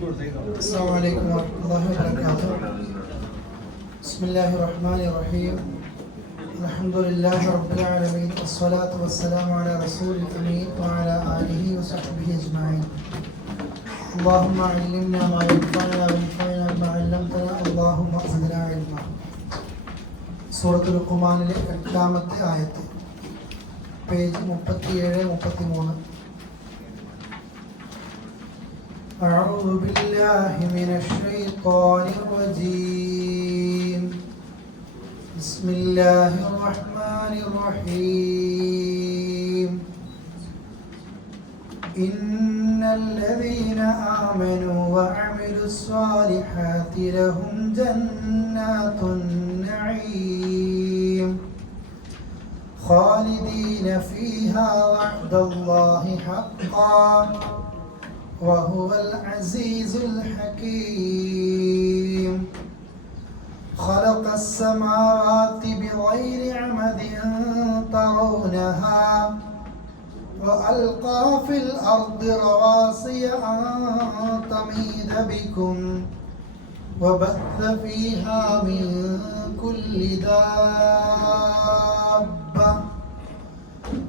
السلام عليكم ورحمة الله وبركاته. بسم الله الرحمن الرحيم. الحمد لله رب العالمين والصلاة والسلام على رسول الأمين وعلى آله وصحبه أجمعين. اللهم علمنا ما ينفعنا وانفعنا بما علمتنا اللهم زدنا علما. سورة القمان എട്ടാമത്തെ ആയത്ത്, page 37-33. أعوذ بالله من الشيطان الرجيم. بسم الله الرحمن الرحيم. إن الذين آمنوا وعملوا الصالحات لهم جنات النعيم خالدين فيها وعد الله حقا وهو العزيز الحكيم. خلق السماوات بغير عمد ترونها وألقى في الأرض رواسي أن تميد بكم وبث فيها من كل دابة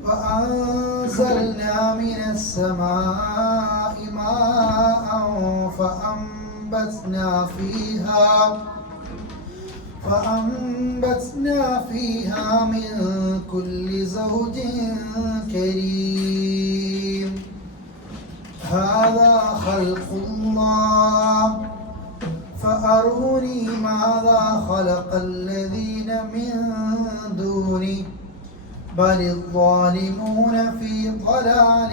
وأنزلنا من السماء ماء فأنبتنا فيها من كل زوج كريم. هذا خلق الله فأروني ماذا خلق الذين من دونه بل الظالمون في ضلال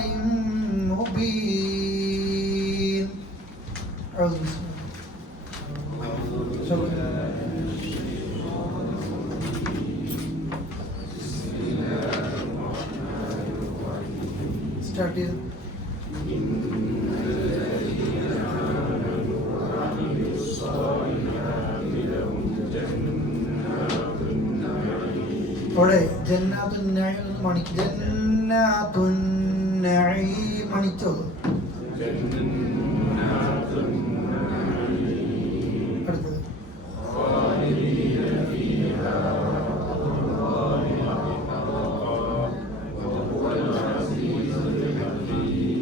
مبين. Start here. അവിടെ ജന്നാത്തുൻ നഈം മണിക്ക് ജന്നാത്തുൻ നഈം മണിച്ചോ അടുത്തത്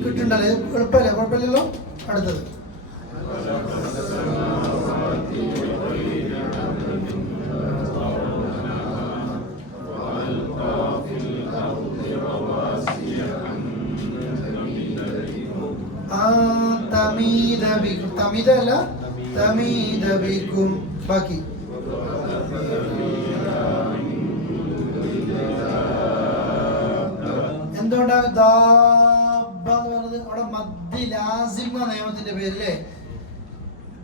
കിട്ടുണ്ടല്ലേ, എളുപ്പമല്ലേ, കുഴപ്പമില്ലല്ലോ. അടുത്തത് തമീദല്ല തമീദ ബിക്കും. ബാക്കി എന്തുകൊണ്ടാണ് ദാബ എന്ന് പറഞ്ഞത്? അവിടെ മദ്ദി ലാസിം എന്ന നിയമത്തിന്റെ പേരില്ലേ,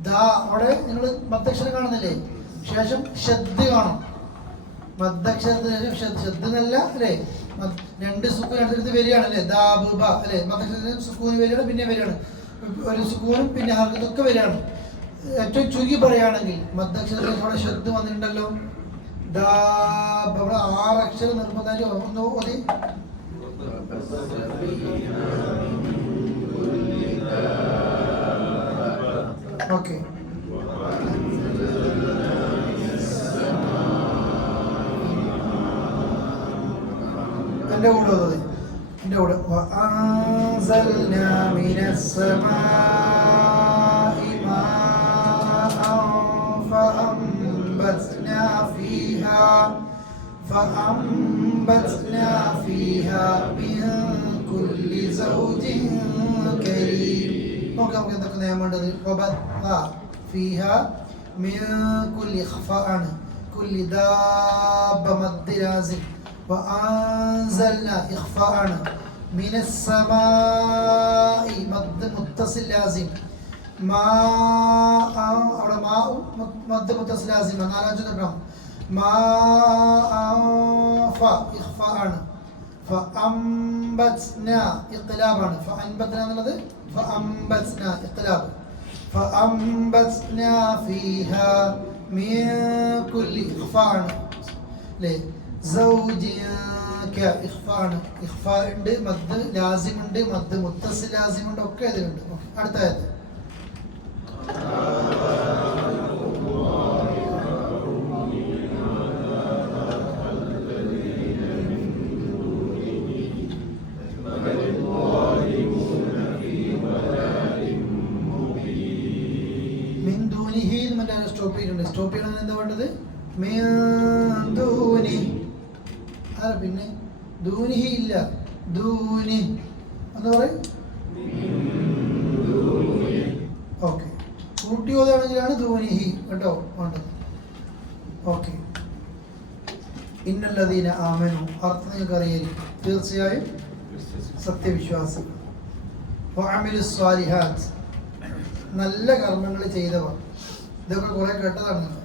ദാ അവിടെ നിങ്ങൾ മദ്ദക്ഷരം കാണുന്നില്ലേ, ശേഷം ഷദ് കാണും. മദ്ദക്ഷരത്തിന് ശേഷം ഷദ് എന്നല്ല അല്ലേ, രണ്ട് സുക്കൂൻ അടുത്തടുത്ത് വരികയാണല്ലേ, ദാബുബ അല്ലേ, മദ്ദക്ഷരത്തിന് സുക്കൂന് വരികയാണ്, പിന്നെ വരികയാണ് ഒരു സുക്കൂനും പിന്നെ ഹർക്കത്തൊക്കെ വരികയാണ്. ഏറ്റവും ചുരുക്കി പറയുകയാണെങ്കിൽ മദ്ദക്ഷരത്തിലൂടെ ഷദ് വന്നിട്ടുണ്ടല്ലോ, ദാബ. അവിടെ 6 അക്ഷരം നിർബന്ധമായിട്ട് ഒന്ന് മതി. ഓക്കെ, എൻ്റെ കൂടെ വന്നത് എൻ്റെ കൂടെ وأنزلنا من السماء ماء فأنبتنا فيها من كل زوج كريم. നമുക്ക് എന്തൊക്കെ നിയമമുണ്ടത്? فيها من كل إخفاء كل دابة مد لازم. وأنزلنا إخفاء من السماء مد متصل لازم. ماء مد متصل لازم. ماء إخفاء. فأنبتنا إقلاب. فأنبتنا എന്നുള്ളത് فأنبتنا إقلاب. فأنبتنا فيها من كل إخفاء ليه زوج ഇഖ്ഫാണ്. ഇഖ്ഫാ ഉണ്ട്, മദ് ലാസിം ഉണ്ട്, മദ് മുത്തസിൽ ലാസിം ഉണ്ട്, ഒക്കെ ഇതിലുണ്ട്. അടുത്ത ആയത്ത് കമന്റ് ആണ് സ്റ്റോപ്പ് ചെയ്തിട്ടുണ്ട്. സ്റ്റോപ്പ് ചെയ്യണമെന്ന് എന്താ വേണ്ടത്? മിൻ ദൂനി. ആരാ പിന്നെ ദൂനിഹി ഇല്ല, ദൂനി എന്താ പറയും? ഓക്കെ, കൂട്ടിയോതാണെങ്കിലാണ് ദൂനിഹി കേട്ടോ വേണ്ടത്. ഓക്കെ, ഇന്നല്ലദീന ആമനു അർത്ഥം നിങ്ങൾക്ക് അറിയായിരിക്കും തീർച്ചയായും സത്യവിശ്വാസം. വഅമിലുസ് സ്വാലിഹാത്ത് നല്ല കർമ്മങ്ങൾ ചെയ്തവർ. ഇതൊക്കെ കുറെ കേട്ടതാണ് നിങ്ങൾ.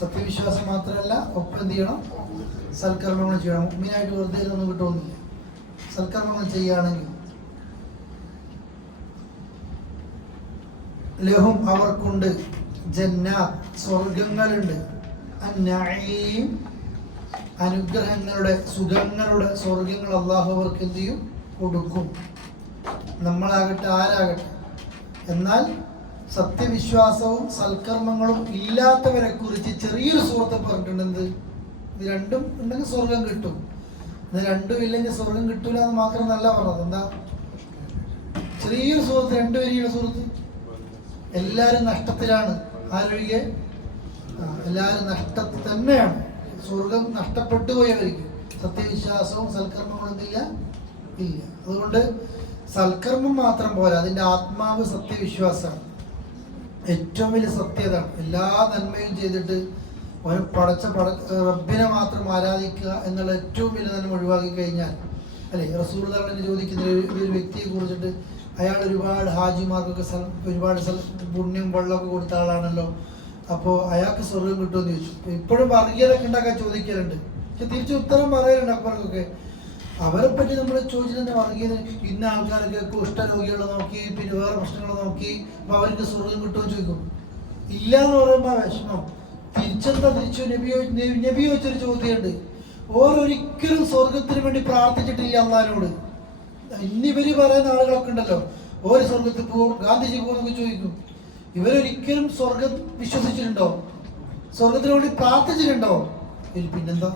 സത്യവിശ്വാസം മാത്രമല്ല, ഒപ്പം എന്ത് ചെയ്യണം? സൽക്കർമ്മങ്ങൾ ചെയ്യണം. മുഅ്മിനായിട്ട് വെറുതെ ഒന്നും കിട്ടുമൊന്നുമില്ല. സൽക്കർമ്മങ്ങൾ ചെയ്യുകയാണെങ്കിൽ ലഹും അവർക്കുണ്ട് ജന്നാത്ത് സ്വർഗങ്ങളുണ്ട്, അന്നഈം അനുഗ്രഹങ്ങളുടെ സുഖങ്ങളുടെ സ്വർഗങ്ങൾ അല്ലാഹു അവർക്ക് എന്ത് ചെയ്യും? കൊടുക്കും. നമ്മളാകട്ടെ ആരാകട്ടെ. എന്നാൽ സത്യവിശ്വാസവും സൽക്കർമ്മങ്ങളും ഇല്ലാത്തവരെ കുറിച്ച് ചെറിയൊരു സൂറത്ത് പറഞ്ഞിട്ടുണ്ട്. എന്ത്? ഇത് രണ്ടും ഉണ്ടെങ്കിൽ സ്വർഗം കിട്ടും, ഇത് രണ്ടും ഇല്ലെങ്കിൽ സ്വർഗം കിട്ടൂല എന്ന് മാത്രം നല്ല പറഞ്ഞത്. എന്താ ചെറിയൊരു സൂറത്ത്, രണ്ടുപേരെയുള്ള സൂറത്ത്? എല്ലാവരും നഷ്ടത്തിലാണ്. ആരൊഴികെ? എല്ലാവരും നഷ്ടത്തിൽ തന്നെയാണ്. സ്വർഗം നഷ്ടപ്പെട്ടു പോയവർക്ക് സത്യവിശ്വാസവും സൽക്കർമ്മങ്ങളും എന്തില്ല? ഇല്ല. അതുകൊണ്ട് സൽക്കർമ്മം മാത്രം പോരാ, അതിൻ്റെ ആത്മാവ് സത്യവിശ്വാസമാണ്. ഏറ്റവും വലിയ സത്യത. എല്ലാ നന്മയും ചെയ്തിട്ട് ഒരു റബ്ബിനെ മാത്രം ആരാധിക്കുക എന്നുള്ള ഏറ്റവും വലിയ നന്മ ഒഴിവാക്കി കഴിഞ്ഞാൽ, അല്ലേ? റസൂൽ തന്നെ ചോദിക്കുന്ന ഒരു വ്യക്തിയെ കുറിച്ചിട്ട്, അയാൾ ഒരുപാട് ഹാജിമാർക്കൊക്കെ ഒരുപാട് പുണ്യം വെള്ളമൊക്കെ കൊടുത്ത ആളാണല്ലോ, അപ്പോൾ അയാൾക്ക് സ്വർഗം കിട്ടുമെന്ന് ചോദിച്ചു. ഇപ്പോഴും വർഗീയതൊക്കെ ഉണ്ടാക്കാൻ ചോദിക്കലുണ്ട്, പക്ഷെ തിരിച്ച് ഉത്തരം പറയലുണ്ട് അക്ബർക്കൊക്കെ. അവരെ പറ്റി നമ്മൾ ചോദിച്ചിട്ട് വർഗീയത, ഇന്ന ആൾക്കാരൊക്കെ കുഷ്ഠരോഗികളെ നോക്കി, പിന്നെ വേറെ പ്രശ്നങ്ങൾ നോക്കി, അപ്പോൾ അവർക്ക് സ്വർഗം കിട്ടുമെന്ന് ചോദിക്കും. ഇല്ല എന്ന് പറയുമ്പോൾ വിഷമം. തിരിച്ചെന്താ തിരിച്ചു? നബി ചോദിച്ചൊരു ചോദ്യമുണ്ട്. ഓരോരിക്കലും സ്വർഗത്തിന് വേണ്ടി പ്രാർത്ഥിച്ചിട്ടില്ല അള്ളാഹിനോട്. ഇന്നിവര് പറയുന്ന ആളുകളൊക്കെ ഉണ്ടല്ലോ, ഓരോ സ്വർഗത്തിൽ പോകും, ഗാന്ധിജി പോകുന്നൊക്കെ ചോദിക്കും. ഇവരൊരിക്കലും സ്വർഗം വിശ്വസിച്ചിട്ടുണ്ടോ? സ്വർഗത്തിന് വേണ്ടി പ്രാർത്ഥിച്ചിട്ടുണ്ടോ? പിന്നെന്താ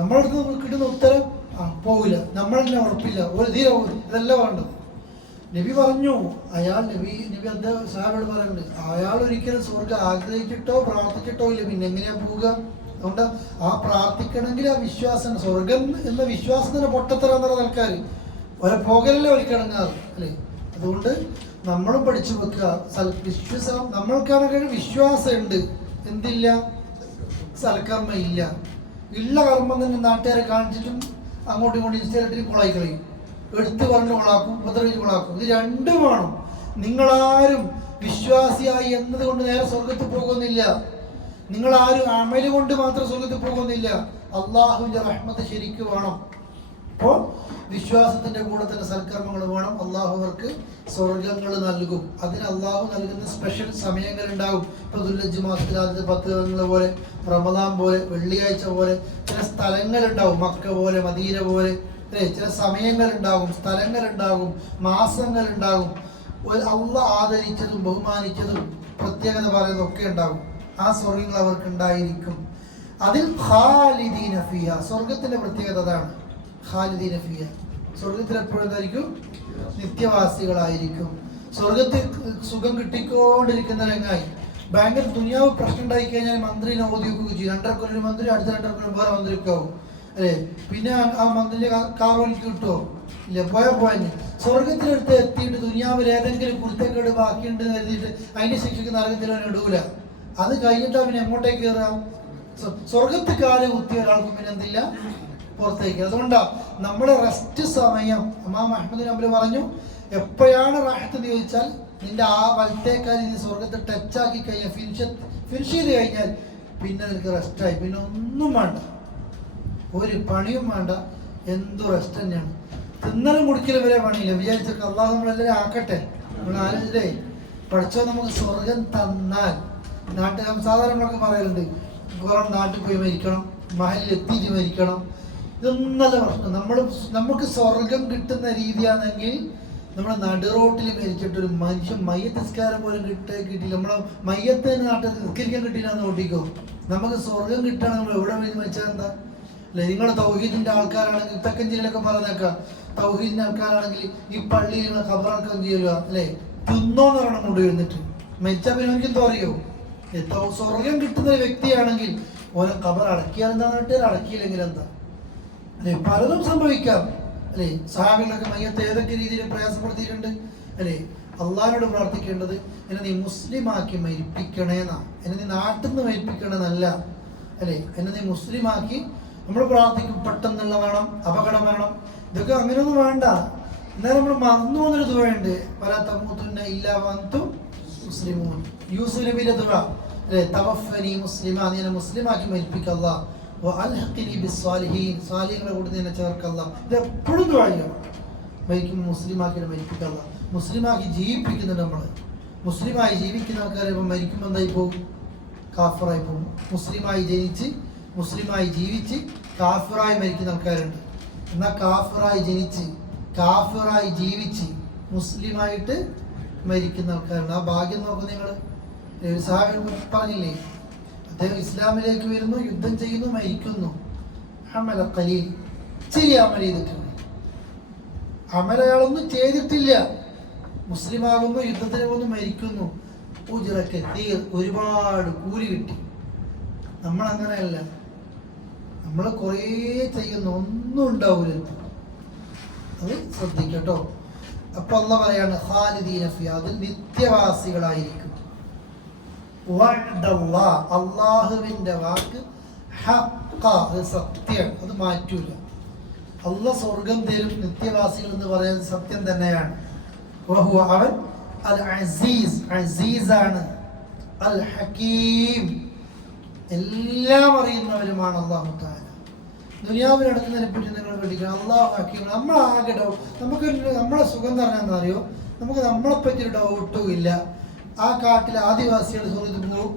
നമ്മളടുത്ത് കിട്ടുന്ന ഉത്തരം? പോവില്ല, നമ്മൾ തന്നെ ഉറപ്പില്ല, ഒരു തീരെ പോകില്ല. ഇതല്ല വേണ്ടത്. നബി പറഞ്ഞു, നബി അദ്ദേഹം സാഹിബോട് പറയുന്നുണ്ട്, അയാൾ ഒരിക്കലും സ്വർഗം ആഗ്രഹിച്ചിട്ടോ പ്രാർത്ഥിച്ചിട്ടോ ഇല്ല, പിന്നെ എങ്ങനെയാ പോവുക? അതുകൊണ്ട് ആ പ്രാർത്ഥിക്കണമെങ്കിൽ ആ വിശ്വാസം, സ്വർഗം എന്ന വിശ്വാസത്തിന് പൊട്ടത്തരാന്ന് ആൾക്കാർ ഒരെ പോകലല്ലേ ഒരിക്കടങ്ങാറ്, അല്ലേ? അതുകൊണ്ട് നമ്മളും പഠിച്ചു വെക്കുക. വിശ്വാസം നമ്മൾക്കാണെങ്കിൽ വിശ്വാസം ഉണ്ട്, എന്തില്ല? സൽക്കർമ്മ ഇല്ല. ഉള്ള കർമ്മം തന്നെ നാട്ടുകാരെ കാണിച്ചിട്ടും അങ്ങോട്ടും ഇങ്ങോട്ടും ഇൻസ്റ്റയിലിട്ട് കൊളായി കളയും, എടുത്ത് പറഞ്ഞ് കൊളാക്കും, ഉപദ്രവിച്ച് കൊളാക്കും. ഇത് രണ്ടും വേണം. നിങ്ങളാരും വിശ്വാസിയായി എന്നതുകൊണ്ട് നേരെ സ്വർഗത്തിൽ പോകുന്നില്ല. നിങ്ങളാരും അമല് കൊണ്ട് മാത്രം സ്വർഗത്തിൽ പോകുന്നില്ല. അള്ളാഹുവിന്റെ റഹ്മത്ത് ശരിക്കും വേണം. അപ്പോൾ വിശ്വാസത്തിന്റെ കൂടെ തന്നെ സൽക്കർമ്മങ്ങൾ വേണം. അള്ളാഹു അവർക്ക് സ്വർഗങ്ങൾ നൽകും. അതിന് അള്ളാഹു നൽകുന്ന സ്പെഷ്യൽ സമയങ്ങൾ ഉണ്ടാകും. ഇപ്പൊ ദുൽഹജ്ജ് മാസത്തിൽ ആദ്യത്തെ 10 ദിവസങ്ങൾ പോലെ, റമദാൻ പോലെ, വെള്ളിയാഴ്ച പോലെ ചില സ്ഥലങ്ങൾ ഉണ്ടാവും. മക്ക പോലെ, മദീന പോലെ, അല്ലേ? ചില സമയങ്ങൾ ഉണ്ടാകും, സ്ഥലങ്ങൾ ഉണ്ടാകും, മാസങ്ങൾ ഉണ്ടാകും. അള്ളാഹ് ആദരിച്ചതും ബഹുമാനിച്ചതും പ്രത്യേകത പറയുന്നതൊക്കെ ഉണ്ടാകും. ആ സ്വർഗങ്ങൾ അവർക്ക് ഉണ്ടായിരിക്കും. അതിൽ ഖാലിദീന ഫിഹ, സ്വർഗത്തിന്റെ പ്രത്യേകത അതാണ്. ഖാലിദീന ഫിഹ, സ്വർഗത്തിൽ എപ്പോഴും എന്തായിരിക്കും? നിത്യവാസികളായിരിക്കും. സ്വർഗത്തിൽ സുഖം കിട്ടിക്കൊണ്ടിരിക്കുന്ന രംഗായി. ഭയങ്കര ദുനിയാവ് പ്രശ്നം ഉണ്ടായി കഴിഞ്ഞാൽ മന്ത്രിനെ ഓതി വെക്കുകയും ചെയ്യും. 2.5 കൊല്ലം മന്ത്രി, അടുത്ത 2.5 കൊല്ലം വേറെ മന്ത്രിയൊക്കെ ആവും, അല്ലേ? പിന്നെ ആ മന്ത്രിന്റെ കാറോലിക്ക് കിട്ടുമോ? ഇല്ല, പോയെന്ന്. സ്വർഗത്തിനടുത്ത് എത്തിയിട്ട് ദുനിയാവിൽ ഏതെങ്കിലും കുരുത്തക്കേട് ബാക്കിയുണ്ടെന്ന് കരുതിയിട്ട് അതിന്റെ ശിക്ഷയ്ക്ക് നരകത്തിൽ അവൻ ഇടൂല. അത് കഴിഞ്ഞിട്ട് അവൻ എങ്ങോട്ടേക്ക് കയറാം? സ്വർഗത്തിൽ കാല് കുത്തിയ ഒരാൾക്കും പിന്നെ എന്തില്ല? പുറത്തേക്ക്. അതുകൊണ്ടാ നമ്മുടെ റെസ്റ്റ് സമയം ഇമാം അഹ്മദ് നബി പറഞ്ഞു, എപ്പോഴാണ് റാഹത്ത് എന്ന് ചോദിച്ചാൽ നിന്റെ ആ വലത്തേക്കാൽ നീ സ്വർഗത്തെ ടച്ചാക്കി കഴിഞ്ഞാൽ, ഫിനിഷ് ചെയ്ത് കഴിഞ്ഞാൽ പിന്നെ നിനക്ക് റെസ്റ്റായി, പിന്നെ ഒന്നും വേണ്ട, ഒരു പണിയും വേണ്ട, എന്തു റെസ്റ്റ് തന്നെയാണ്. തിന്നലും കുടിക്കലും വരെ പണിയില്ല. വിചാരിച്ചൊക്കെ അള്ളാഹു നമ്മളെല്ലാവരും ആക്കട്ടെ. നമ്മൾ ആലോചിച്ചേ, പഠിച്ചോ നമുക്ക് സ്വർഗം തന്നാൽ, സാധാരണ നമ്മളൊക്കെ പറയലുണ്ട്, കുറേ നാട്ടിൽ പോയി മരിക്കണം, മഹലിൽ എത്തിയിട്ട് മരിക്കണം, ഇതൊന്നല്ല പ്രശ്നം. നമുക്ക് സ്വർഗം കിട്ടുന്ന രീതിയാണെങ്കിൽ നമ്മുടെ നടുറോട്ടിൽ മരിച്ചിട്ടൊരു മനുഷ്യൻ മയ്യത്ത് നിസ്കാരം പോലും കിട്ടിയില്ല, നമ്മളെ മയ്യത്തിന് നാട്ടിൽ നിസ്കരിക്കാൻ കിട്ടിയില്ല എന്ന് ഓട്ടിക്കോ. നമുക്ക് സ്വർഗം കിട്ടുകയാണെങ്കിൽ നമ്മൾ എവിടെ വേണ്ടി മരിച്ചാൽ എന്താ? അല്ലെ? നിങ്ങൾ തൗഹീദിന്റെ ആൾക്കാരാണെങ്കിൽ തെക്കൻ ജില്ലയിലൊക്കെ പറഞ്ഞേക്കാം, തൗഹീദിന്റെ ആൾക്കാരാണെങ്കിൽ ഈ പള്ളിയിൽ നിങ്ങൾ ഖബറടക്കം ചെയ്യുക, അല്ലെ? തിന്നോന്ന് പറയണം കൊണ്ടുവരുന്നിട്ട്. മരിച്ചാൽ പിന്നെ എനിക്ക് എന്തോ അറിയോ? സ്വർഗം കിട്ടുന്ന ഒരു വ്യക്തിയാണെങ്കിൽ ഓരോ ഖബർ അടക്കിയാൽ എന്താ, അടക്കിയില്ലെങ്കിൽ എന്താ അല്ലെ? പലതും സംഭവിക്കാം അല്ലെ? സഹാബികളൊക്കെ മയ്യത്ത് ഏതൊക്കെ രീതിയിൽ പ്രയാസപ്പെടുത്തിയിട്ടുണ്ട് അല്ലെ? അള്ളാഹിനോട് പ്രാർത്ഥിക്കേണ്ടത് എന്നെ നീ മുസ്ലിമാക്കി മരിപ്പിക്കണേന്നാ, എന്നെ നീ നാട്ടിൽ നിന്ന് മരിപ്പിക്കണമെന്നല്ല അല്ലെ? എന്നെ നീ മുസ്ലിമാക്കി. നമ്മൾ പ്രാർത്ഥിക്കും പെട്ടെന്നുള്ള വേണം, അപകടം വരണം, ഇതൊക്കെ അങ്ങനെയൊന്നും വേണ്ട. എന്നാലും നമ്മൾ മറന്നു പോകുന്നൊരു ദുആണ്ട്, പല തമൂത്തുന്ന ഇല്ലാ വഅൻതും മുസ്ലിമൂൻ. യൂസുഫ് നബിയുടെ ദുആ അല്ലെ? തവഫനി മുസ്ലിമാ, നീ എന്നെ മുസ്ലിമാക്കി മരിപ്പിക്കല്ല, വഅൽഹിഖ്നി ബിസ്സാലിഹീൻ, സാലിഹീങ്ങളുടെ കൂട്ടത്തിൽ എന്നെ ചേർക്കല്ല. ഇത് എപ്പോഴും ദുആ ചെയ്യണം. മരിക്കുമ്പോൾ മുസ്ലിമാക്കി മരിപ്പിക്കല്ല. മുസ്ലിമാക്കി ജീവിപ്പിക്കുന്നുണ്ട് നമ്മൾ. മുസ്ലിമായി ജീവിക്കുന്ന ആൾക്കാരെ ഇപ്പം മരിക്കുമ്പോൾ എന്തായി പോകും? കാഫിറായി പോകും. മുസ്ലിമായി ജനിച്ച് മുസ്ലിമായി ജീവിച്ച് കാഫിറായി മരിക്കുന്ന ആൾക്കാരുണ്ട്. എന്നാൽ കാഫിറായി ജനിച്ച് കാഫിറായി ജീവിച്ച് മുസ്ലിമായിട്ട് മരിക്കുന്ന ആൾക്കാരുണ്ട്. ആ ഭാഗ്യം നോക്കും നിങ്ങൾ. സഹാബി പറഞ്ഞില്ലേ, അദ്ദേഹം ഇസ്ലാമിലേക്ക് വരുന്നു, യുദ്ധം ചെയ്യുന്നു, മരിക്കുന്നു. അമല ഖലീൽ, ഇച്ചിരി അമൽ ചെയ്തിട്ടുണ്ട്. അമൽ അയാളൊന്നും ചെയ്തിട്ടില്ല, മുസ്ലിമാകുന്നു, യുദ്ധത്തിന് പോകുന്നു, മരിക്കുന്നു. ഉജ്റക്കെ തീർ, ഒരുപാട് കൂലി കിട്ടി. നമ്മളങ്ങനെയല്ല, നമ്മൾ കുറേ ചെയ്യുന്നു, ഒന്നും ഉണ്ടാവില്ല. അത് ശ്രദ്ധിക്കട്ടോ. അപ്പൊ അല്ലാഹ് പറയാണ് ഖാലിദീന ഫിഹാ, അതിൽ നിത്യവാസികളായിരിക്കും. വഅദല്ലാഹ്, അല്ലാഹുവിന്റെ വാക്ക് ഹഖ്ഖ, അത് സത്യമാണ്, അത് മാറ്റൂല. അല്ലാഹ് സ്വർഗം തരും, നിത്യവാസികൾ എന്ന് പറയുന്നത് സത്യം തന്നെയാണ്. വഹുവ, അവൻ അൽ അസീസ്, അസീസാണ്, അൽ ഹകീം, എല്ലാം അറിയുന്നവരുമാണ് അല്ലാഹു തആല. ദുനിയാവിൽ നടക്കുന്നതിനെ പറ്റി നിങ്ങൾ പഠിക്കണം. അല്ലാഹു ഹകീം. നമ്മളാകെ നമുക്ക് നമ്മളെ സുഖം പറഞ്ഞാൽ അറിയോ, നമുക്ക് നമ്മളെപ്പറ്റി ഒരു ഡൗട്ടും ഇല്ല. ആ കാട്ടിലെ ആദിവാസികൾ സ്വർഗത്തിൽ പോകും,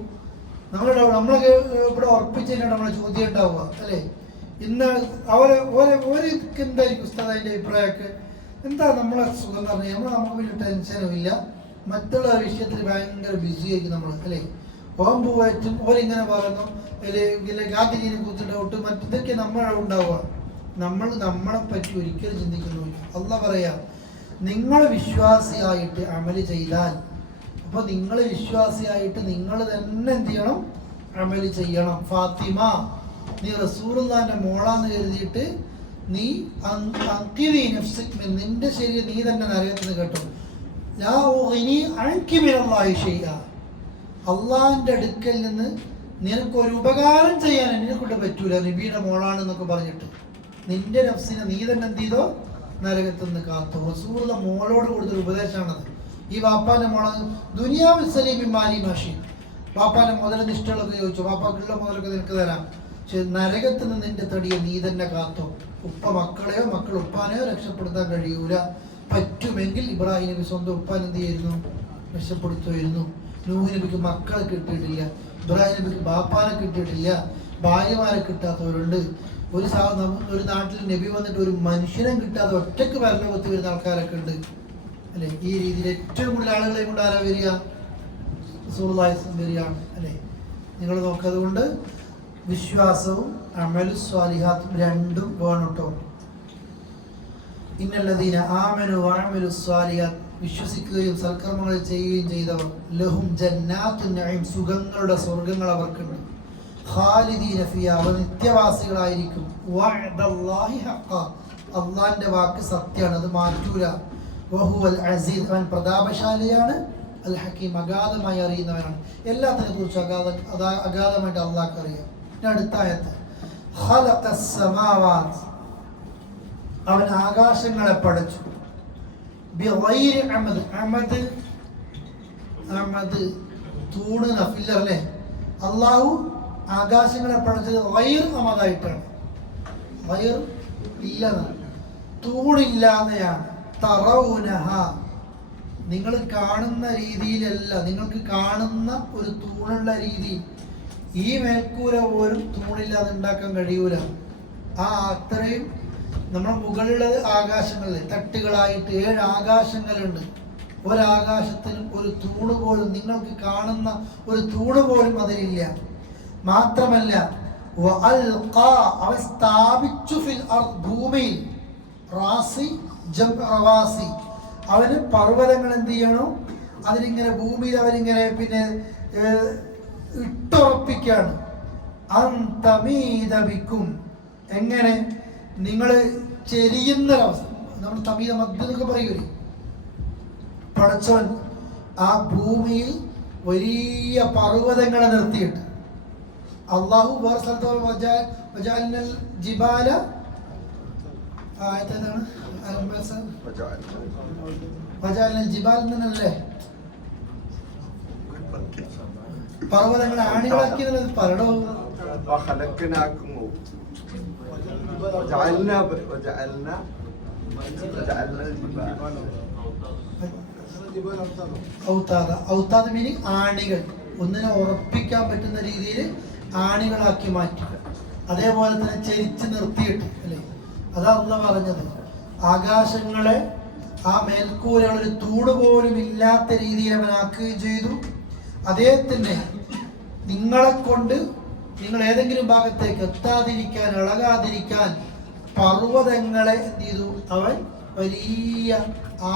നമ്മളെ ഇവിടെ ഉറപ്പിച്ചിട്ടാണ് നമ്മളെ ചോദ്യം ഉണ്ടാവുക അല്ലേ? ഇന്ന് ഓർക്ക് എന്തായിരിക്കും ഉസ്താദ് അതിൻ്റെ അഭിപ്രായമൊക്കെ? എന്താ നമ്മളെ സുഖം എന്ന് പറഞ്ഞാൽ നമുക്ക് വലിയ ടെൻഷനും ഇല്ല, മറ്റുള്ള വിഷയത്തിൽ ഭയങ്കര ബിസി ആയിരിക്കും നമ്മൾ അല്ലേ? പോകാറ്റും ഓരിങ്ങനെ പറയുന്നു അല്ലെങ്കിൽ ഗാന്ധിജിനെ കുറിച്ച് ഡൗട്ട്, മറ്റിതൊക്കെ നമ്മളെ ഉണ്ടാവുക. നമ്മളെ പറ്റി ഒരിക്കലും ചിന്തിക്കുന്നില്ല. അല്ലാഹ് പറയാ, നിങ്ങൾ വിശ്വാസിയായിട്ട് അമല് ചെയ്താൽ, അപ്പോൾ നിങ്ങൾ വിശ്വാസിയായിട്ട് നിങ്ങൾ തന്നെ എന്ത് ചെയ്യണം? അമല് ചെയ്യണം. ഫാത്തിമ, നീ റസൂലുള്ളാഹിന്റെ മോളാന്ന് കരുതിയിട്ട് നീ നിന്റെ ശരീരം നീ തന്നെ നരകത്തിന് കേട്ടോ. അള്ളാഹിന്റെ അടുക്കൽ നിന്ന് നിനക്കൊരു ഉപകാരം ചെയ്യാൻ എന്നെ കൊണ്ട് പറ്റൂല, നബിയുടെ മോളാണെന്നൊക്കെ പറഞ്ഞിട്ട് നിന്റെ നഫ്സിനെ നീ തന്നെ എന്ത് ചെയ്തോ? നരകത്തിൽ നിന്ന് കാത്തു. റസൂലുള്ള മോളോട് കൊടുത്തൊരു ഉപദേശമാണത്. ഈ വാപ്പാന്റെ മോള ദുനിയാവിൽ സലീമിൻ മാലി മാഷി, വാപ്പാന്റെ മുതൽ ഇഷ്ടമുള്ളൊക്കെ ചോദിച്ചു, വാപ്പാക്കുള്ള മുതലൊക്കെ നിനക്ക് തരാം, പക്ഷെ നരകത്തിൽ നിന്ന് നിന്റെ തടിയെ നീ തന്നെ കാത്തോ. ഉപ്പ മക്കളെയോ മക്കൾ ഉപ്പാനെയോ രക്ഷപ്പെടുത്താൻ കഴിയൂല. പറ്റുമെങ്കിൽ ഇബ്രാഹിം നബി സ്വന്തം ഉപ്പാൻ എന്ത് ചെയ്യുന്നു? രക്ഷപ്പെടുത്തുമായിരുന്നു. നൂഹ് നബിക്ക് മക്കളെ കിട്ടിയിട്ടില്ല, ഇബ്രാഹിം നബിക്ക് ബാപ്പാനെ കിട്ടിയിട്ടില്ല, ഭാര്യമാരെ കിട്ടാത്തവരുണ്ട്. ഒരു നാട്ടിൽ നബി വന്നിട്ട് ഒരു മനുഷ്യനെ കിട്ടാതെ ഒറ്റയ്ക്ക് പരലോകത്ത് വരുന്ന ആൾക്കാരൊക്കെ ഉണ്ട് അല്ലെ? ഈ രീതിയിൽ ഏറ്റവും കൂടുതൽ ആളുകളെ കൊണ്ട് ആരാ വരിക? റസൂലുള്ളാഹി വരികയാണ് അല്ലെ? നിങ്ങൾ നോക്കുക. അതുകൊണ്ട് വിശ്വാസവും അമലു സ്വാലിഹാത്തും രണ്ടും വേണം കേട്ടോ. ഇന്നല്ലദീന ആമനു വഅമലു സ്വാലിഹാത്ത്, വിശ്വസിക്കുകയും സൽക്കർമ്മങ്ങൾ ചെയ്യുകയും ചെയ്തവർ, ലഹും ജന്നാത്തുൻ നഈം, സുഖങ്ങളുടെ സ്വർഗ്ഗങ്ങൾ അവർക്കുണ്ട്. ഖാലിദീന ഫിഹാ, അവർ നിത്യവാസികളായിരിക്കും. വഅദല്ലാഹി ഹഖ്ഖ, അല്ലാഹുവിന്റെ വാക്ക് സത്യമാണ്, അത് മാറ്റൂല. വഹുവൽ അസീസ്, അവൻ പ്രതാപശാലിയാണ്. അൽ ഹകീം, അഗാധമായി അറിയുന്നവനാണ്. എല്ലാത്തിനെ കുറിച്ച് അഗാധമായിട്ട് അള്ളാഹ്ക്ക് അറിയാം. അടുത്ത ആയത്ത്, ഖലഖസ് സമാവാത്, അവൻ ആകാശങ്ങളെ പടച്ചു. ബിഗൈരി അമദ്, അമദ് തൂണ് നഫില്ല അല്ലേ? അള്ളാഹു ആകാശങ്ങളെ പടച്ചത് ഗൈർ അമദായിട്ടാണ്. ഗൈർ ഇല്ലെന്നാണ്, തൂണില്ലാതെയാണ്. തറൗനഹ, നിങ്ങൾ കാണുന്ന രീതിയിലല്ല, നിങ്ങൾക്ക് കാണുന്ന ഒരു തൂണുള്ള രീതിയിൽ. ഈ മേൽക്കൂര പോലും തൂണില്ലാതെ ഉണ്ടാക്കാൻ കഴിയൂല. അത്രയും നമ്മുടെ മുകളിലുള്ളത് ആകാശങ്ങളിൽ തട്ടുകളായിട്ട് 7 ആകാശങ്ങളുണ്ട്. ഒരാകാശത്തിനും ഒരു തൂണ് പോലും, നിങ്ങൾക്ക് കാണുന്ന ഒരു തൂണ് പോലും അതിലില്ല. മാത്രമല്ല അവൻ സ്ഥാപിച്ചു ഫിൽ അർദ്, ഭൂമിയിൽ, റാസി റവാസി, അവന് പർവ്വതങ്ങൾ എന്ത് ചെയ്യണം? അതിലിങ്ങനെ ഭൂമിയിൽ അവരിങ്ങനെ പിന്നെ ഇട്ടുറപ്പിക്കുകയാണ്. അന്തമീതബിക്കും, എങ്ങനെ നിങ്ങൾ ചെരിയുന്ന അവസ്ഥ. നമ്മൾ തമീത മദ്ദ് എന്നൊക്കെ പറയൂലേ. പടച്ചവൻ ആ ഭൂമിയിൽ വലിയ പർവ്വതങ്ങളെ നിർത്തിയിട്ട്, അള്ളാഹു വേറെ സ്ഥലത്ത് ജിബാല ആയതാണ് ജിബാൽ എന്നല്ലേ പർവ്വതങ്ങളെ ആണികളാക്കി പറയണോ. ഔത്താദ് മീനിങ് ആണികൾ, ഒന്നിനെ ഉറപ്പിക്കാൻ പറ്റുന്ന രീതിയിൽ ആണികളാക്കി മാറ്റി. അതേപോലെ തന്നെ ചരിച്ച് നിർത്തിയിട്ട് അല്ലേ, അതാ അള്ളാഹ് പറഞ്ഞത്. ആകാശങ്ങളെ ആ മേൽക്കൂരകൾ ഒരു തൂണ് പോലും ഇല്ലാത്ത രീതിയിൽ അവനാക്കുകയും ചെയ്തു. അതേ തന്നെ നിങ്ങളെ കൊണ്ട് നിങ്ങൾ ഏതെങ്കിലും ഭാഗത്തേക്ക് എത്താതിരിക്കാൻ, ഇളകാതിരിക്കാൻ പർവ്വതങ്ങളെ എന്ത് ചെയ്തു? അവൻ വലിയ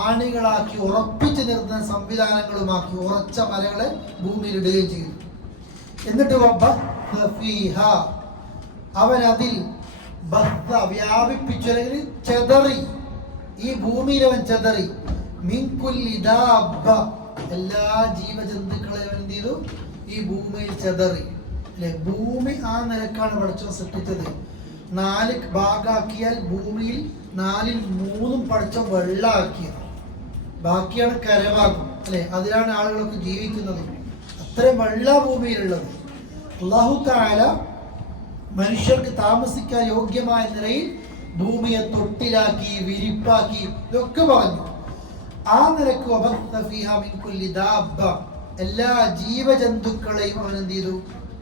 ആണികളാക്കി ഉറപ്പിച്ചു നിർത്തുന്ന സംവിധാനങ്ങളുമാക്കി ഉറച്ച മലകളെ ഭൂമിയിൽ ഇടുകയും ചെയ്തു. എന്നിട്ട് അവൻ അതിൽ വ്യാപിപ്പിച്ചു, അല്ലെങ്കിൽ ചെതറി. ഈ ഭൂമിയിൽ അവൻ ചെതറി. മിൻകുല്ലി ദാബ്ബ, എല്ലാ ജീവജന്തുക്കളെയും അവൻ എന്ത് ചെയ്തു? ഈ ഭൂമിയിൽ ചെതറി. അല്ലെ, ഭൂമി ആ നിലക്കാണ് പടച്ചവൻ സൃഷ്ടിച്ചത്. 4 ഭാഗാക്കിയാൽ ഭൂമിയിൽ 4ൽ 3 പടച്ചവൻ വെള്ളമാക്കിയത്, ബാക്കിയാണ് കരഭാഗം. അല്ലെ, അതിലാണ് ആളുകളൊക്കെ ജീവിക്കുന്നത്. അത്രയും വെള്ള ഭൂമിയിലുള്ളത്. അല്ലാഹു തആല മനുഷ്യർക്ക് താമസിക്കാൻ യോഗ്യമായ നിലയിൽ ഭൂമിയെ തൊട്ടിലാക്കി, വിരിപ്പാക്കി, ഇതൊക്കെ പറഞ്ഞു. ആ നിലക്ക് എല്ലാ ജീവജന്തുക്കളെയും അവൻ എന്ത് ചെയ്തു?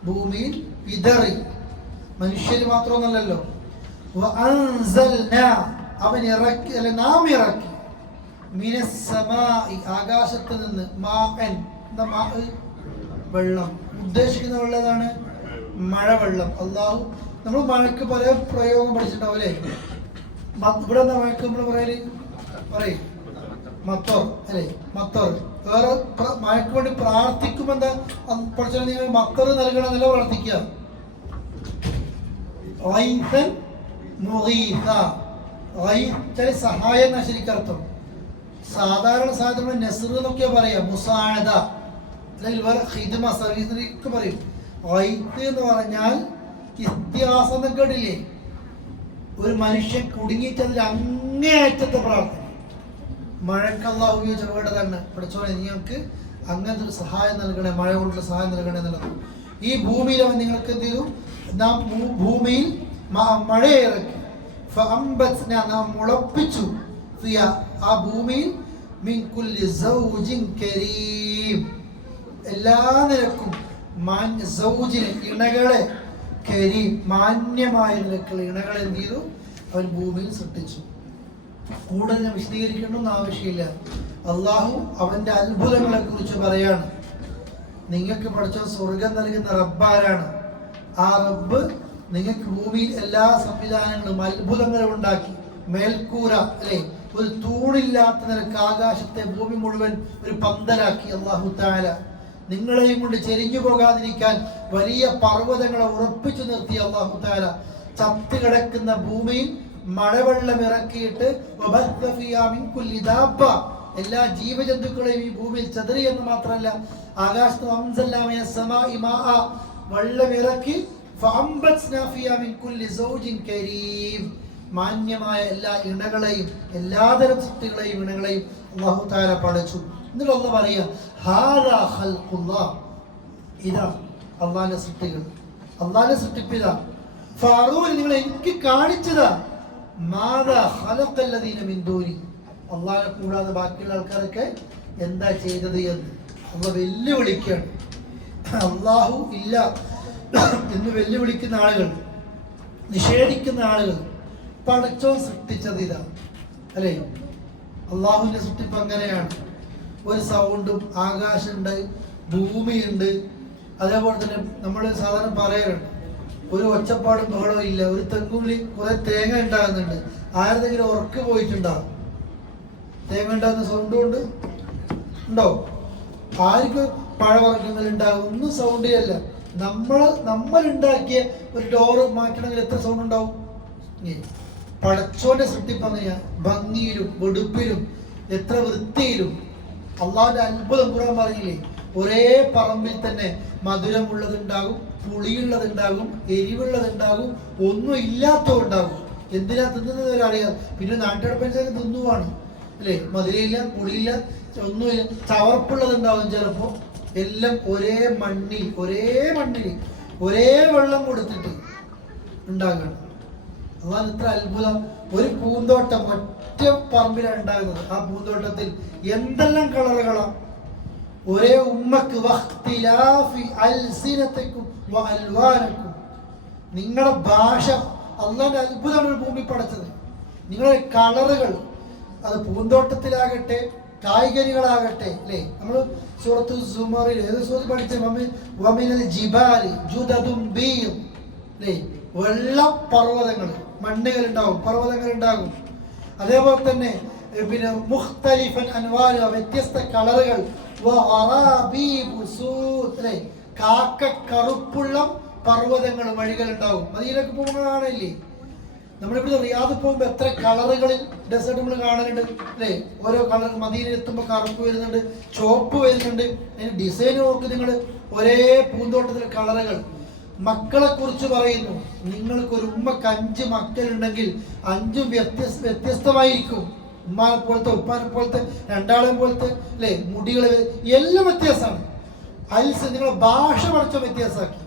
ഭൂമിയിൽ വിതറി. മനുഷ്യർ മാത്രമൊന്നല്ലല്ലോ, അവൻ ഇറക്കി, അല്ലെ നാം ഇറക്കി, ആകാശത്ത് നിന്ന് വെള്ളം. ഉദ്ദേശിക്കുന്ന വെള്ളതാണ് മഴവെള്ളം. അള്ളാഹു, നമ്മൾ മഴക്ക് പല പ്രയോഗം പഠിച്ചിട്ടുണ്ടാവും അല്ലേ. ഇവിടെ എന്താ മഴക്ക് നമ്മൾ പറയും മത്തോർ അല്ലേ, മത്തോർ. വേറെ മഴക്ക് വേണ്ടി പ്രാർത്ഥിക്കുമ്പോ എന്താ പഠിച്ചാൽ നിങ്ങൾ മത്തർ നൽകണമെന്നല്ല പ്രാർത്ഥിക്കുക. സഹായം എന്നാ ശരിക്കർത്ഥം. സാധാരണ സാധനം നെസ്ർ എന്നൊക്കെ പറയാം, മുസാഅദ അല്ലെങ്കിൽ വേറെ ഖിദ്മ, സർവീസിനൊക്കെ പറയും. വൈത്ത് എന്ന് പറഞ്ഞാൽ ഇസ്തിഹാസം എന്നൊക്കെ കേട്ടില്ലേ, ഒരു മനുഷ്യൻ കുടുങ്ങിയിട്ട് അതിൽ അങ്ങേയറ്റത്തെ പ്രാർത്ഥന. മഴക്ക് അല്ലാഹു ഉപയോഗിച്ച വേർഡ് തന്നെ, പഠിച്ചോളെ നിങ്ങൾക്ക് അങ്ങനത്തെ ഒരു സഹായം നൽകണേ, മഴ കൊണ്ടുള്ള സഹായം നൽകണേ എന്നുള്ളത്. ഈ ഭൂമിയിൽ അവൻ നിങ്ങൾക്ക് എന്ത് ചെയ്തു? നാം ഭൂമിയിൽ മഴയെ ഇറക്കി, നാം മുളപ്പിച്ചു ആ ഭൂമിയിൽ മിൻ കുല്ലി സൗജിൻ കരീം, എല്ലാ നിലക്കും ഇണകളെ, കരീം മാന്യമായ നിലക്കുള്ള ഇണകളെ എന്ത് ചെയ്തു? അവൻ ഭൂമിയിൽ സൃഷ്ടിച്ചു. കൂടുതൽ ഞാൻ വിശദീകരിക്കണമെന്ന് ആവശ്യമില്ല. അള്ളാഹു അവന്റെ അത്ഭുതങ്ങളെ കുറിച്ച് പറയാണ്. നിങ്ങൾക്ക് പഠിച്ച സ്വർഗം നൽകുന്ന റബ്ബാരാണ്. ആ റബ്ബ് നിങ്ങൾക്ക് ഭൂമിയിൽ എല്ലാ സംവിധാനങ്ങളും അത്ഭുതങ്ങളും ഉണ്ടാക്കി. മേൽക്കൂര അല്ലെ, ഒരു തൂണില്ലാത്ത നിലക്ക് ആകാശത്തെ ഭൂമി മുഴുവൻ ഒരു പന്തലാക്കി അല്ലാഹു തആല. നിങ്ങളെയും കൊണ്ട് ചെരിഞ്ഞു പോകാതിരിക്കാൻ വലിയ പർവ്വതങ്ങളെ ഉറപ്പിച്ചു നിർത്തി അല്ലാഹു തആല. ചത്തു കിടക്കുന്ന ഭൂമിയിൽ മഴവെള്ളം ഇറക്കിയിട്ട് എല്ലാ ജീവജന്തുക്കളെയും ഈ ഭൂമിയിൽ ചെതറി എന്ന് മാത്രമല്ല, ആകാശത്ത് വെള്ളം ഇറക്കി മാന്യമായ എല്ലാ ഇണകളെയും, എല്ലാതരം സൃഷ്ടികളെയും ഇണകളെയും അല്ലാഹു തആല പഠിച്ചു. എന്നിട്ട് ഒന്ന് പറയാ, ഇതാ അള്ളാന്റെ സൃഷ്ടികൾ, അള്ളാന്റെ സൃഷ്ടിപ്പിതാ. ഫാറൂൻ നിങ്ങൾ എനിക്ക് കാണിച്ചതാ അള്ളാനെ കൂടാതെ ബാക്കിയുള്ള ആൾക്കാരൊക്കെ എന്താ ചെയ്തത് എന്ന് അള്ളാഹ് വെല്ലുവിളിക്കുകയാണ്. അള്ളാഹു ഇല്ല എന്ന് വെല്ലുവിളിക്കുന്ന ആളുകൾ, നിഷേധിക്കുന്ന ആളുകൾ, പടച്ചോൻ സൃഷ്ടിച്ചത് ഇതാ അല്ലേ. അള്ളാഹുവിന്റെ സൃഷ്ടിപ്പ് അങ്ങനെയാണ്. ഒരു സൗണ്ടും, ആകാശമുണ്ട്, ഭൂമിയുണ്ട്. അതേപോലെ തന്നെ നമ്മൾ സാധാരണ പറയാറുണ്ട്, ഒരു ഒച്ചപ്പാടും ബഹളവും ഇല്ല. ഒരു തെങ്ങുള്ളി കുറെ തേങ്ങ ഉണ്ടാകുന്നുണ്ട്. ആരെങ്കിലും ഉറക്ക് പോയിട്ടുണ്ടാകും, തേങ്ങ ഉണ്ടാകുന്ന സൗണ്ട് കൊണ്ട് ഉണ്ടോ? ആർക്കും പഴവർഗ്ഗങ്ങൾ ഉണ്ടാകും, ഒന്നും സൗണ്ടിലല്ല. നമ്മൾ ഉണ്ടാക്കിയ ഒരു ഡോറ് മാറ്റണമെങ്കിൽ എത്ര സൗണ്ട് ഉണ്ടാവും? പടച്ചോന്റെ സൃഷ്ടിപ്പ് അങ്ങനെയാ, ഭംഗിയിലും വെടുപ്പിലും എത്ര വൃത്തിയിലും. അള്ളാഹുവിന്റെ അത്ഭുതം ഖുർആൻ പറഞ്ഞില്ലേ, ഒരേ പറമ്പിൽ തന്നെ മധുരമുള്ളതുണ്ടാകും, പുളിയുള്ളതുണ്ടാകും, എരിവുള്ളതുണ്ടാകും, ഒന്നും ഇല്ലാത്തതുണ്ടാകും. എന്തിനാ തിന്നുന്നത് അറിയാം. പിന്നെ നാട്ടിടപ്പനുസരിച്ച് തിന്നുവാണ് അല്ലേ, മധുരയില്ല, പുളിയില്ല, ഒന്നുമില്ല, ചവർപ്പുള്ളതുണ്ടാവും ചിലപ്പോൾ. എല്ലാം ഒരേ മണ്ണിൽ ഒരേ വെള്ളം കൊടുത്തിട്ട് ഉണ്ടാകണം. അതാണ് ഇത്ര അത്ഭുതം. ഒരു പൂന്തോട്ടം ഒറ്റ പറമ്പിലാണ് ഉണ്ടാകുന്നത്. ആ പൂന്തോട്ടത്തിൽ എന്തെല്ലാം കളറുകളാണ്. ഒരേ ഉമ്മക്ക് നിങ്ങളുടെ ഭാഷ, അള്ളാന്റെ അത്ഭുതമാണ് ഭൂമി പടച്ചത്. നിങ്ങളുടെ കളറുകൾ, അത് പൂന്തോട്ടത്തിലാകട്ടെ കായ്കനികളാകട്ടെ അല്ലേ. നമ്മൾ സൂറത്തു സുമറിൽ ഏത് സൂറത്ത് പഠിച്ച അല്ലേ, വെള്ള പർവ്വതങ്ങൾ, മണ്ണുകൾ ഉണ്ടാകും, പർവ്വതങ്ങൾ ഉണ്ടാകും. അതേപോലെ തന്നെ പിന്നെ മുഖ്തലിഫൻ അൻവാര, വ്യത്യസ്ത കളറുകൾ, അല്ലേ, കാക്ക കറുപ്പുള്ള പർവ്വതങ്ങൾ, വഴികൾ ഉണ്ടാവും. മദീനക്ക് പോകുമ്പോൾ കാണില്ലേ, നമ്മളിവിടെ റിയാദ് പോകുമ്പോൾ എത്ര കളറുകളിൽ ഡെസേർട്ട് നമ്മൾ കാണുന്നുണ്ട് അല്ലേ. ഓരോ കളർ മദീനയിൽ എത്തുമ്പോൾ കറുപ്പ് വരുന്നുണ്ട്, ചുവപ്പ് വരുന്നുണ്ട്. അതിന് ഡിസൈൻ നോക്ക് നിങ്ങൾ, ഒരേ പൂന്തോട്ടത്തിലെ കളറുകൾ. മക്കളെ കുറിച്ച് പറയുന്നു, നിങ്ങൾക്കൊരു ഉമ്മക്ക് 5 മക്കളുണ്ടെങ്കിൽ 5ഉം വ്യത്യസ്തമായിരിക്കും. ഉമ്മാനെ പോലത്തെ, ഉപ്പാനെ പോലത്തെ, രണ്ടാളെയും പോലത്തെ അല്ലേ, മുടികൾ എല്ലാം വ്യത്യാസമാണ്. നിങ്ങളെ ഭാഷ പഠിച്ച വ്യത്യാസമാക്കി.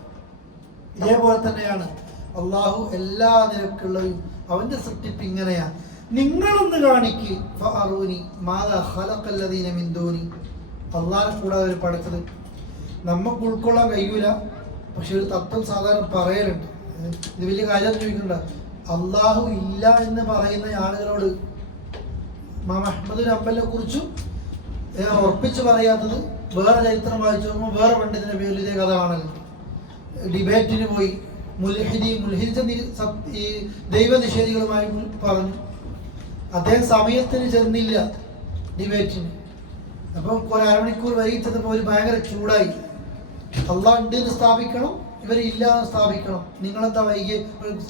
ഇതേപോലെ തന്നെയാണ് അള്ളാഹു എല്ലാ നിരക്കുള്ളതും അവന്റെ സൃഷ്ടിപ്പ് ഇങ്ങനെയാ. നിങ്ങളൊന്ന് കാണിക്ക്, അള്ളാഹിനെ കൂടാതെ അവർ പഠിച്ചത്. നമുക്ക് ഉൾക്കൊള്ളാൻ കഴിയൂല, പക്ഷെ ഒരു തത്വം സാധാരണ പറയലുണ്ട്. ഇത് വലിയ കാര്യം ചോദിക്കണ്ട. അള്ളാഹു ഇല്ല എന്ന് പറയുന്ന ആളുകളോട് അഹ്മദ് അമ്പലിനെ കുറിച്ചും ഉറപ്പിച്ച് പറയാത്തത്, വേറെ ചരിത്രം വായിച്ചു നോക്കുമ്പോൾ വേറെ പണ്ഡിതന്റെ പേരിൽ ഇതേ കഥ കാണല്. ഡിബേറ്റിന് പോയി ഈ ദൈവനിഷേധികളുമായി പറഞ്ഞു. അദ്ദേഹം സമയത്തിന് ചെന്നില്ല ഡിബേറ്റിന്. അപ്പം ഒരു അരമണിക്കൂർ വൈകിച്ചപ്പോൾ ഒരു ഭയങ്കര ചൂടായി. അള്ളാഹ് ഉണ്ട് എന്ന് സ്ഥാപിക്കണം, ഇവരില്ല എന്ന് സ്ഥാപിക്കണം, നിങ്ങളെന്താ വൈകി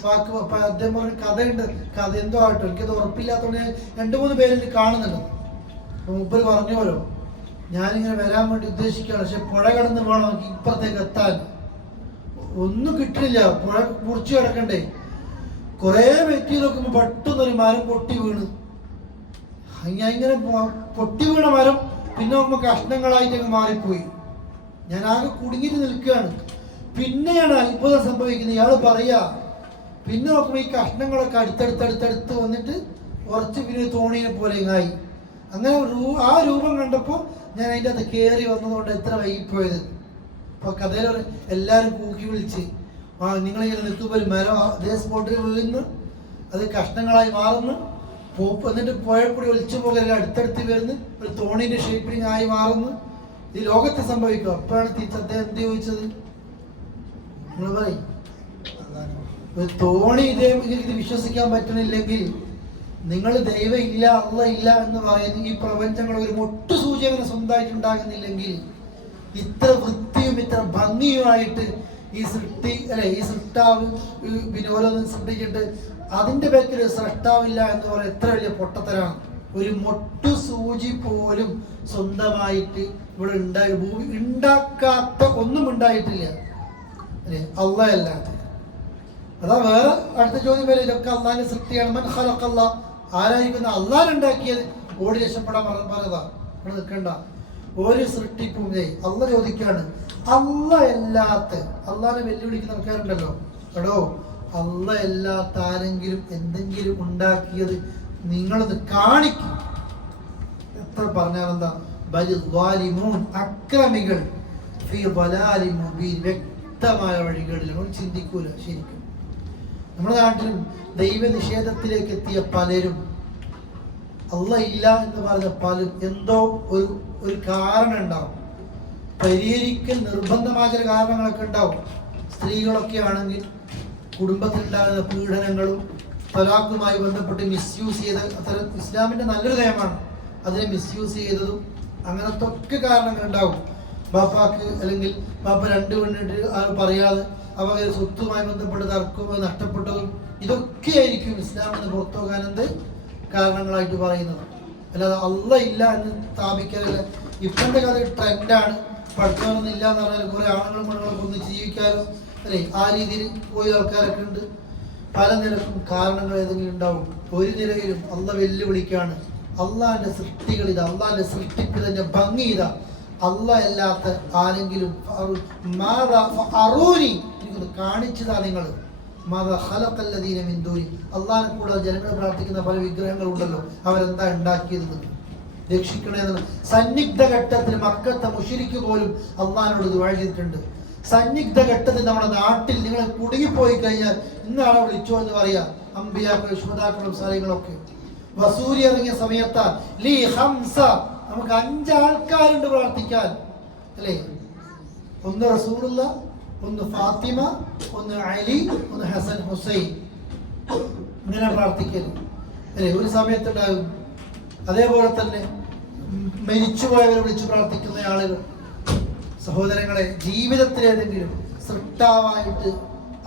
വാക്ക്. അദ്ദേഹം പറഞ്ഞ കഥയുണ്ട്, കഥ എന്തോ ആട്ടോ, എനിക്കത് ഉറപ്പില്ലാത്തതുകൊണ്ട് ഞാൻ 2-3 പേരിൽ കാണുന്നുണ്ട്. അപ്പം മുപ്പര് പറഞ്ഞോലോ, ഞാനിങ്ങനെ വരാൻ വേണ്ടി ഉദ്ദേശിക്കുകയാണ്, പക്ഷെ പുഴ കടന്ന് വേണം എനിക്ക് ഇപ്പുറത്തേക്ക് എത്താൻ. ഒന്നും കിട്ടില്ല, പുഴ മുറിച്ച് കിടക്കണ്ടേ. കുറെ വെറ്റി നോക്കുമ്പോൾ പെട്ടെന്നൊരു മരം പൊട്ടി വീണ്. ഇങ്ങനെ പൊട്ടി വീണ മരം പിന്നെ നോക്കുമ്പോൾ കഷ്ണങ്ങളായിട്ട് അങ്ങ് മാറിപ്പോയി. ഞാൻ ആകെ കുടുങ്ങിയിട്ട് നിൽക്കുകയാണ്. പിന്നെയാണ് അത്ഭുതം സംഭവിക്കുന്നത്. ഇയാൾ പറയാ, പിന്നെ നോക്കുമ്പോൾ ഈ കഷ്ണങ്ങളൊക്കെ അടുത്തടുത്ത് വന്നിട്ട് കുറച്ച് പിന്നെ തോണിയെ പോലെ ആയി. അങ്ങനെ ആ രൂപം കണ്ടപ്പോൾ ഞാൻ അതിൻ്റെ അത് കയറി വന്നതുകൊണ്ട് എത്ര വൈകിപ്പോയത്. അപ്പോൾ കഥയിൽ എല്ലാവരും കൂക്കി വിളിച്ച്, നിങ്ങളിങ്ങനെ നിൽക്കുമ്പോൾ ഒരു മരം അതേ സ്പോട്ടിൽ വീഴുന്നു, അത് കഷ്ണങ്ങളായി മാറുന്നു, എന്നിട്ട് പുഴക്കൂടി ഒലിച്ചു പോകല അടുത്തടുത്ത് വരുന്നു, ഒരു തോണിൻ്റെ ഷേപ്പിംഗ് ആയി മാറുന്നു. ഇത് ലോകത്ത് സംഭവിക്കും. അപ്പോഴാണ് അദ്ദേഹം എന്ത് ചോദിച്ചത്? നിങ്ങൾ പറയും, ഒരു തോണി ഇത് വിശ്വസിക്കാൻ പറ്റണില്ലെങ്കിൽ നിങ്ങൾ ദൈവം ഇല്ല, അള്ള ഇല്ല എന്ന് പറയുന്ന ഈ പ്രപഞ്ചങ്ങൾ ഒരു മൊട്ടു സൂചി അങ്ങനെ സ്വന്തമായിട്ട് ഉണ്ടാകുന്നില്ലെങ്കിൽ, ഇത്ര വൃത്തിയും ഇത്ര ഭംഗിയുമായിട്ട് ഈ സൃഷ്ടി അല്ലെ, ഈ സൃഷ്ടാവ് പിന്നെ ഓരോന്നും സൃഷ്ടിച്ചിട്ട് അതിൻ്റെ ബാക്കിൽ സൃഷ്ടാവില്ല എന്ന് പറയുന്നത് എത്ര വലിയ പൊട്ടത്തരാണ്. ഒരു മൊട്ടു സൂചി പോലും സ്വന്തമായിട്ട് ഇവിടെ ഭൂമി ഉണ്ടാക്കാത്ത ഒന്നും ഉണ്ടായിട്ടില്ല അല്ലെ, അള്ളാഹ് അല്ലാതെ. അതാ വേറെ അടുത്ത ചോദ്യം വരെ, ഇതൊക്കെ അള്ളാഹിന്റെ സൃഷ്ടിയാണ്. മൻ ഖലഖല്ലാ, ആരായിരിക്കുന്ന അള്ളാഹ് ഉണ്ടാക്കിയത്. ഓടി രക്ഷപ്പെടാൻ പറഞ്ഞതാ, ഇവിടെ നിൽക്കണ്ട. ഒരു സൃഷ്ടിപ്പും അള്ളാഹ് ചോദിക്കാണ്. അള്ളാഹ് അല്ലാത്ത, അള്ളാഹിനെ വെല്ലുവിളിക്കുന്ന ആൾക്കാരുണ്ടല്ലോ, എടോ അള്ളാഹ് അല്ലാത്ത ആരെങ്കിലും എന്തെങ്കിലും ഉണ്ടാക്കിയത് നിങ്ങളൊന്ന് കാണിക്കും. എത്ര പറഞ്ഞാലെന്താ? അക്രമികൾ വ്യക്തമായ വഴികളിൽ നമ്മൾ ചിന്തിക്കൂല. ശരിക്കും നമ്മുടെ നാട്ടിലും ദൈവനിഷേധത്തിലേക്ക് എത്തിയ പലരും, അള്ളാഹ് ഇല്ല എന്ന് പറഞ്ഞ പലരും എന്തോ ഒരു കാരണം ഉണ്ടാവും. പരിഹരിക്കൽ നിർബന്ധമായ ചില കാരണങ്ങളൊക്കെ ഉണ്ടാവും. സ്ത്രീകളൊക്കെ ആണെങ്കിൽ കുടുംബത്തിലുണ്ടാകുന്ന പീഡനങ്ങളും തലാഖുമായി ബന്ധപ്പെട്ട് മിസ്യൂസ് ചെയ്ത, അത്തരം ഇസ്ലാമിൻ്റെ നല്ലൊരു നിയമമാണ്, അതിനെ മിസ്യൂസ് ചെയ്തതും അങ്ങനത്തെ ഒക്കെ കാരണങ്ങൾ ഉണ്ടാവും. ബാപ്പാക്ക് അല്ലെങ്കിൽ ബാപ്പ രണ്ട് പെണ്ണിട്ട് പറയാതെ അവരുടെ സ്വത്തുമായി ബന്ധപ്പെട്ട് തർക്കവും നഷ്ടപ്പെട്ടതും ഇതൊക്കെയായിരിക്കും ഇസ്ലാമിന് പുറത്തു പോകാൻ എന്ത് കാരണങ്ങളായിട്ട് പറയുന്നത്. അല്ലാതെ അല്ല ഇല്ല എന്ന് സ്ഥാപിക്കാറില്ല. ഇപ്പോഴത്തെ കാലത്ത് ട്രെൻഡാണ് പഠിത്തമൊന്നും ഇല്ല എന്ന് പറഞ്ഞാൽ കുറെ ആണുങ്ങളും പെണ്ണുങ്ങളൊക്കെ ഒന്ന് ജീവിക്കാനോ അല്ലേ ആ രീതിയിൽ പോയി ആൾക്കാരൊക്കെ ഉണ്ട്. പല നിരക്കും കാരണങ്ങൾ ഏതെങ്കിലും ഉണ്ടാവും. ഒരു നിലയിലും അല്ല വെല്ലുവിളിക്കാണ്. അള്ളാന്റെ സൃഷ്ടികൾ ഇതാ, അള്ളാന്റെ സൃഷ്ടിപ്പ് തന്നെ ഭംഗി ഇതാ. അല്ല അല്ലാത്ത ആരെങ്കിലും എനിക്കൊന്ന് കാണിച്ചതാ നിങ്ങൾ അള്ളാഹിനെ കൂടാതെ ജനങ്ങൾ പ്രാർത്ഥിക്കുന്ന പല വിഗ്രഹങ്ങളുണ്ടല്ലോ, അവരെന്താ ഉണ്ടാക്കിയത് രക്ഷിക്കണേന്ന് സന്നിഗ്ധ ഘട്ടത്തിൽ മക്കത്തെ മുശ്രിക്ക് പോലും അള്ളാഹിനോട് ദുആ ചെയ്തിട്ടുണ്ട്. സന്നിഗ്ധ ഘട്ടത്തിൽ നമ്മുടെ നാട്ടിൽ നിങ്ങൾ കുടുങ്ങിപ്പോയി കഴിഞ്ഞാൽ ഇന്നാളെ വിളിച്ചോ എന്ന് പറയാ അമ്പിയാക്കളും ശുഹദാക്കളും സാലികളൊക്കെ. വസൂരി ഇറങ്ങിയ സമയത്ത് നമുക്ക് 5 ആൾക്കാരുണ്ട് പ്രാർത്ഥിക്കാൻ അല്ലേ. ഒന്ന് റസൂലുള്ള, ഒന്ന് ഫാത്തിമ, ഒന്ന് അലി, ഒന്ന് ഹസൻ ഹുസൈൻ. ഇങ്ങനെ പ്രാർത്ഥിക്കരുത് അല്ലേ, ഒരു സമയത്തുണ്ടാകും. അതേപോലെ തന്നെ മരിച്ചുപോയവരെ വിളിച്ച് പ്രാർത്ഥിക്കുന്ന ആളുകൾ. സഹോദരങ്ങളെ, ജീവിതത്തിലേതെങ്കിലും സൃഷ്ടാവായിട്ട്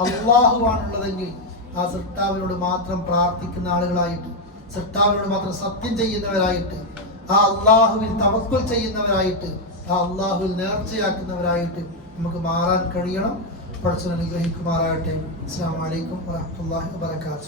അള്ളാഹുവാണുള്ളതെങ്കിൽ ആ സൃഷ്ടാവിനോട് മാത്രം പ്രാർത്ഥിക്കുന്ന ആളുകളായിട്ട്, സൃഷ്ടാവിനോട് മാത്രം സത്യം ചെയ്യുന്നവരായിട്ട്, ആ അള്ളാഹുവിൽ തവക്കുൽ ചെയ്യുന്നവരായിട്ട്, ആ അള്ളാഹുവിൽ നേർച്ചയാക്കുന്നവരായിട്ട് നമുക്ക് മാറാൻ കഴിയണം. പടച്ചവൻ അനുഗ്രഹിക്കുമാറാകട്ടെ. അസ്സലാമു അലൈക്കും വറഹ്മത്തുള്ളാഹി വബറകാതുഹു.